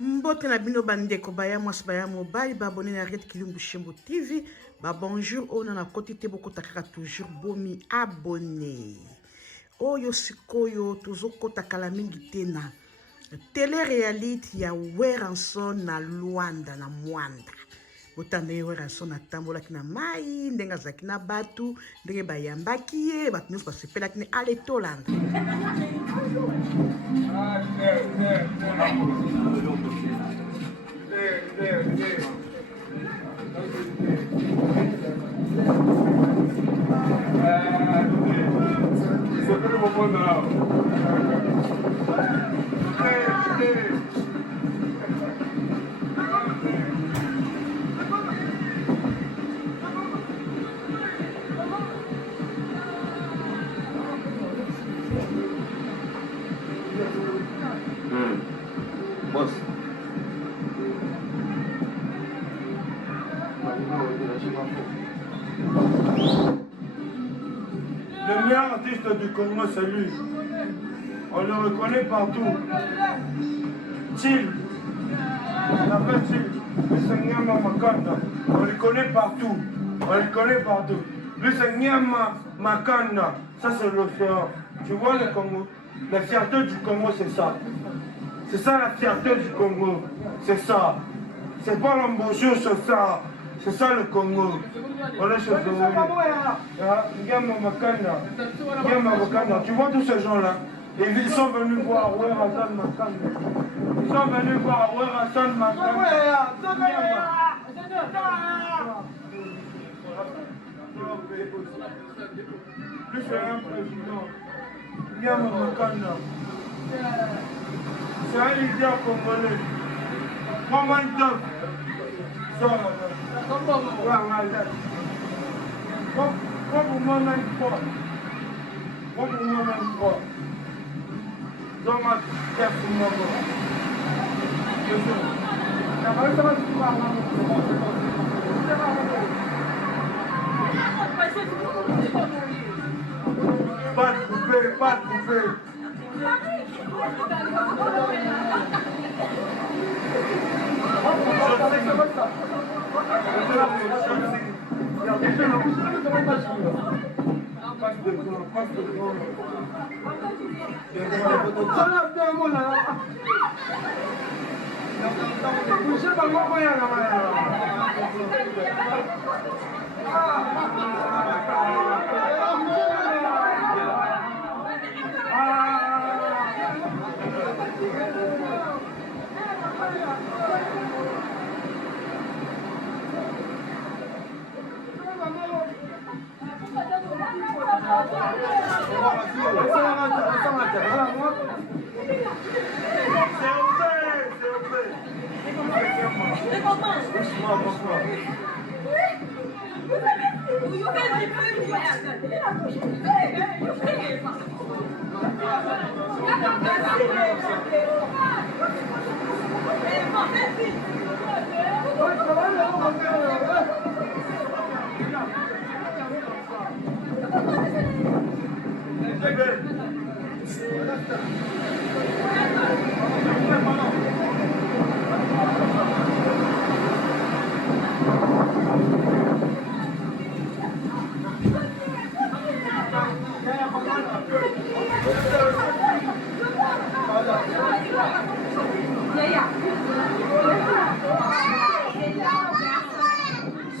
Mbote na bino bandeko baya mwasi baya mobali babone na Red Kilumbu Shembo TV. Bonjour, on a côté te boko takaka toujours bomi abonné. Oyo sikoyo tozoko takala mingi tena. Télé-réalité ya Weranson na Luanda na Mwanda. Botande Weranson na tambola kina mai, ndenga zaki na batu, ndenge bayambaki ye, batu nyonso basepela kini ale tolanda. Boss. Le meilleur artiste du Congo, c'est lui. On le reconnaît partout. Chill. On l'appelle Chill. Lui, c'est Nyama Makanda. On le connaît partout. On le connaît partout. Lui, c'est Nyama Makanda. Ça, c'est l'océan. Tu vois le Congo? La fierté du Congo, c'est ça. C'est ça la fierté du Congo. C'est ça. C'est pas l'embouchure, c'est ça. C'est ça le Congo. On est chez eux. Nyama Makanda. Nyama Makanda. Tu vois tous ces gens-là? Ils sont venus voir Wer Hassan Makanda. Ils sont venus voir Wer Hassan Makanda. Lui, c'est un président. Nyama Makanda. C'est un leader congolais. Comment il donne? Sors là-bas. Comme moi même pas. Comme moi même pas. Dans ma tête pour moi. Pas de coupé, pas de coupé.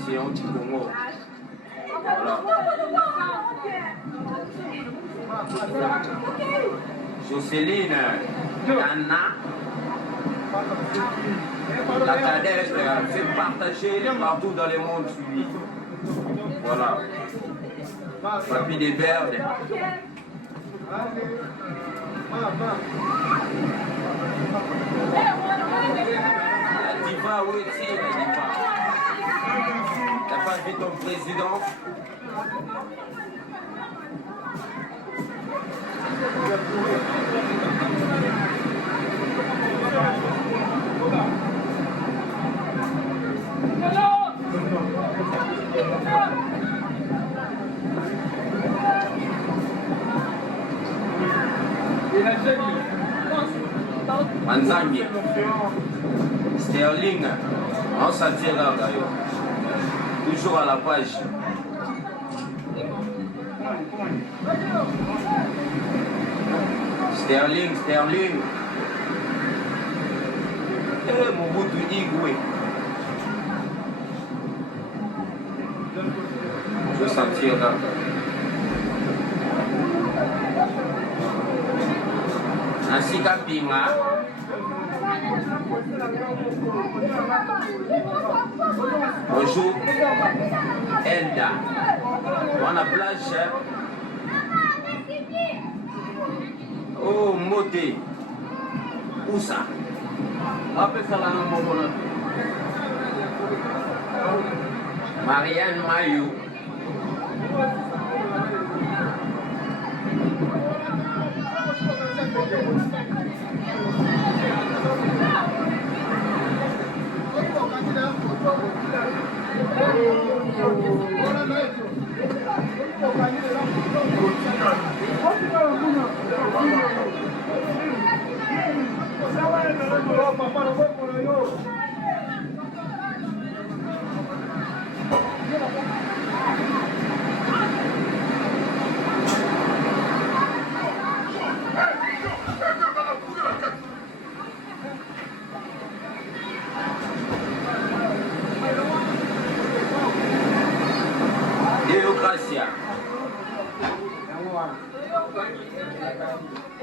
C'est anti-Congo. Jocelyne, Anna, la cadette fait partager partout dans le monde suivi. Voilà. Papy des Verdes. La diva, où est-il, la diva? T'as pas vu ton président? Manzangi. Sterling, on s'attire d'ailleurs. Toujours à la page. Sterling. Mobutu Igwe. Je veux sentir là. Ainsi qu'à Pinga. Bonjour. Elda. On a plage. Oh, Moté. Où ça? Appelle ça là, mon Marianne Mayou.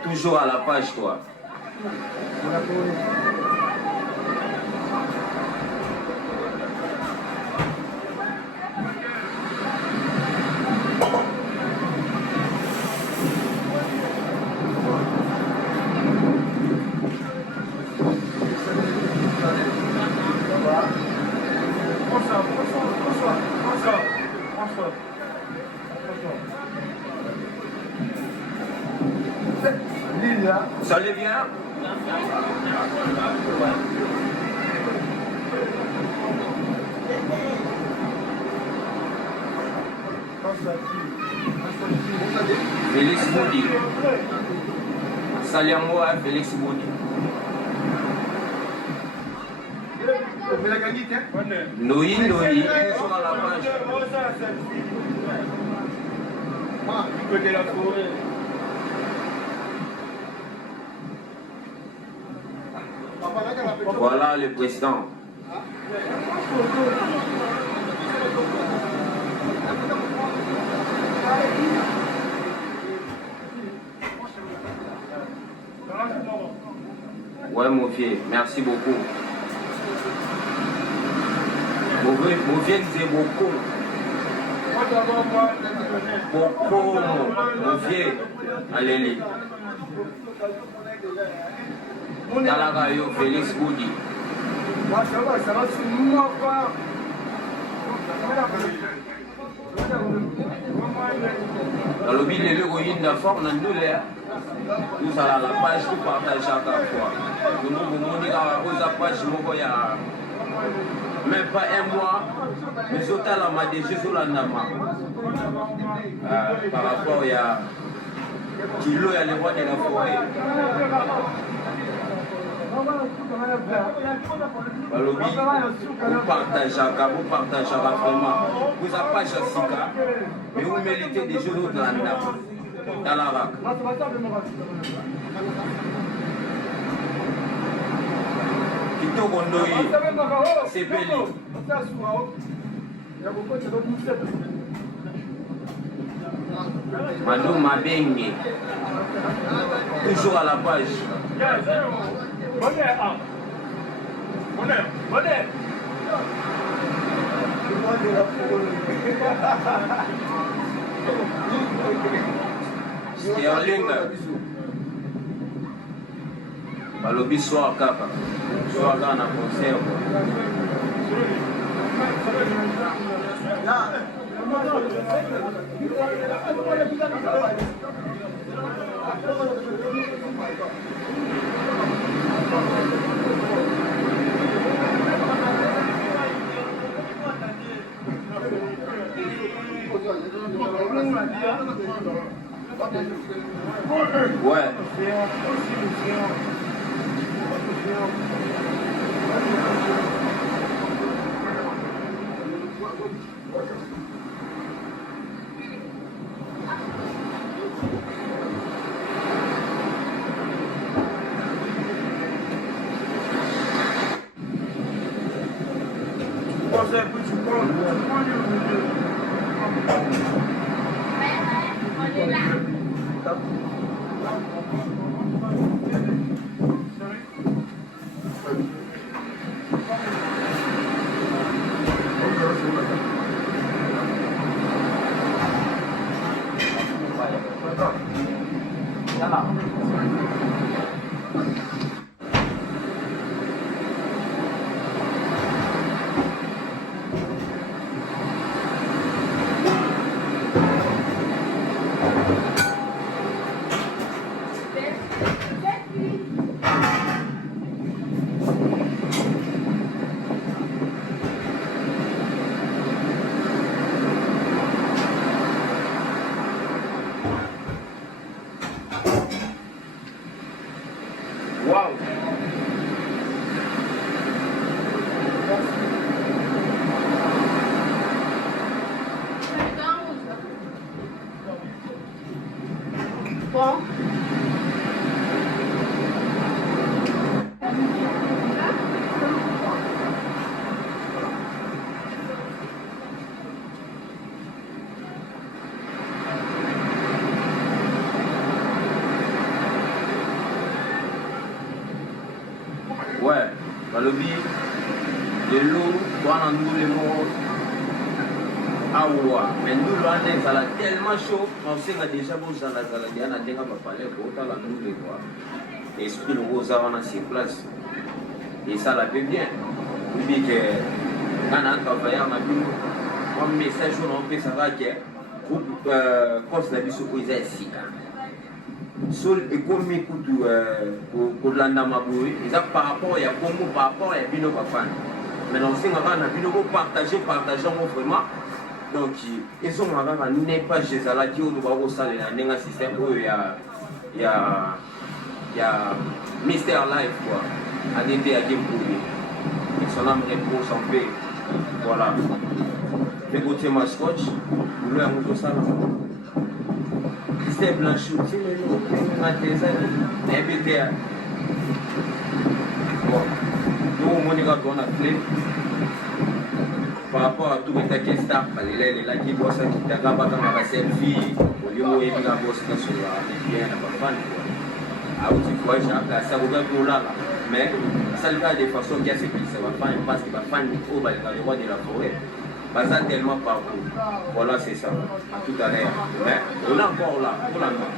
Toujours à la page, toi. Ça allait bien? Félix Boudi. Salut à moi, Félix Boudi. Noï, toujours à la page. Côté la forêt. Voilà le président. Ouais, mon vieux, merci beaucoup. Mon vieux disait beaucoup. Beaucoup, mon vieux. Allez. Talagayo Félix Boudi. Dans le milieu de l'Oyinda fort, on a nous allons à la page pour partager chaque fois. Nous avons la page, même pas un mois, mais autant la m'a déjà sur la nama. Par rapport à Kilo, il y a les rois de la forêt. Balobi, vous partagez vraiment. Vous avez pas Jessica, mais vous méritez des jours de la nama. Dans la vague. Kito Gondoyi, c'est Belli. Madou Mabenge, toujours à la page. Sterling, balobi soir kaka, soir kaka na concert. Ouais. ça, et puis tu prends Wow. Bon. Ouais, balobi, les lots, on nous les mots. Ah ouais, mais nous, on est tellement chaud, on sait que déjà, vous allez dire, on a déjà parlé, on a nous les voir. Et esprit le rose, on a sur place. Et ça la fait bien. Vous dites que quand on a travaillé, on a vu un message, on fait ça va que groupe cause la vie sur les ici. Sol et comme écoute pour l'andamaboui, ils ont par rapport il y a beaucoup par rapport à Bino Papa. Maintenant, si on a Bino partager vraiment. Donc, ils ont n'est pas chez Zalaki ou nous salle un système où il y a Mister Life quoi. À aider à Game et son âme repose en paix. Voilà. Les côtés mascotte, vous voulez un autre salle. C'était Blanchot, c'est le nom, on a des années, BTA. Bon, nous, on a clé par rapport à tout le temps qui est star, il est là qui voit ça, qui t'a pas dans la selfie, au lieu où il y a un boss qui est sur la bien, la fan. Ah, tu vois, ça vous donne tout là, mais ça le fait de façon qui a ce qui va faire, parce qu'il va faire au bas de roi de la forêt. Pas ça tellement partout. Voilà, c'est ça. À tout à l'heure. Mais on est encore là. Pour l'instant.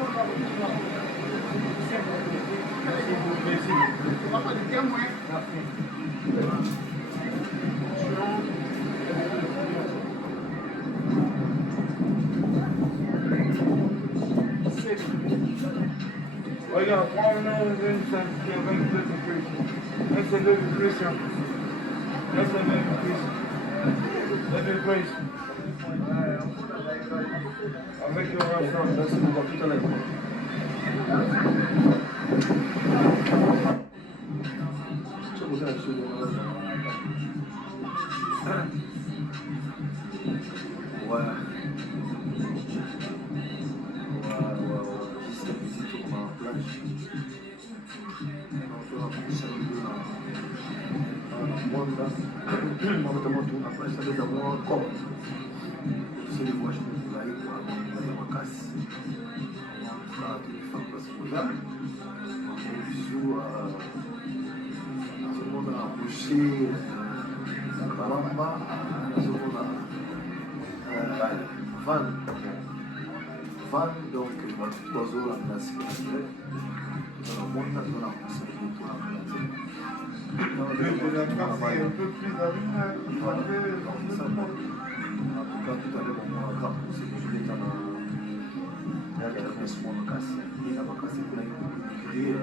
Regarde, prends-nous une scène qui est avec le Christian. Laisse-le le Christian. Laisse-le le Christian. Laisse-le le Christian. Avec le rafraîchissement, ça c'est pour tout à l'heure. Tu vous avez sur le voilà. Van, donc, oiseau la place qui est dans le monde, dans la conseil de tout La partie un peu plus d'allume, en tout cas, tout à l'heure, on va c'est que je vais dans la réalisation de casse. Et la casse, c'est qu'on a créé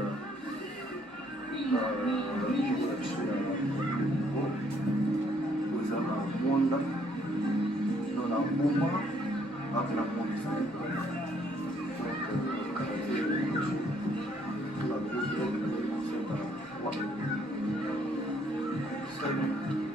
au monde, dans la moment, avec la monde. Donc,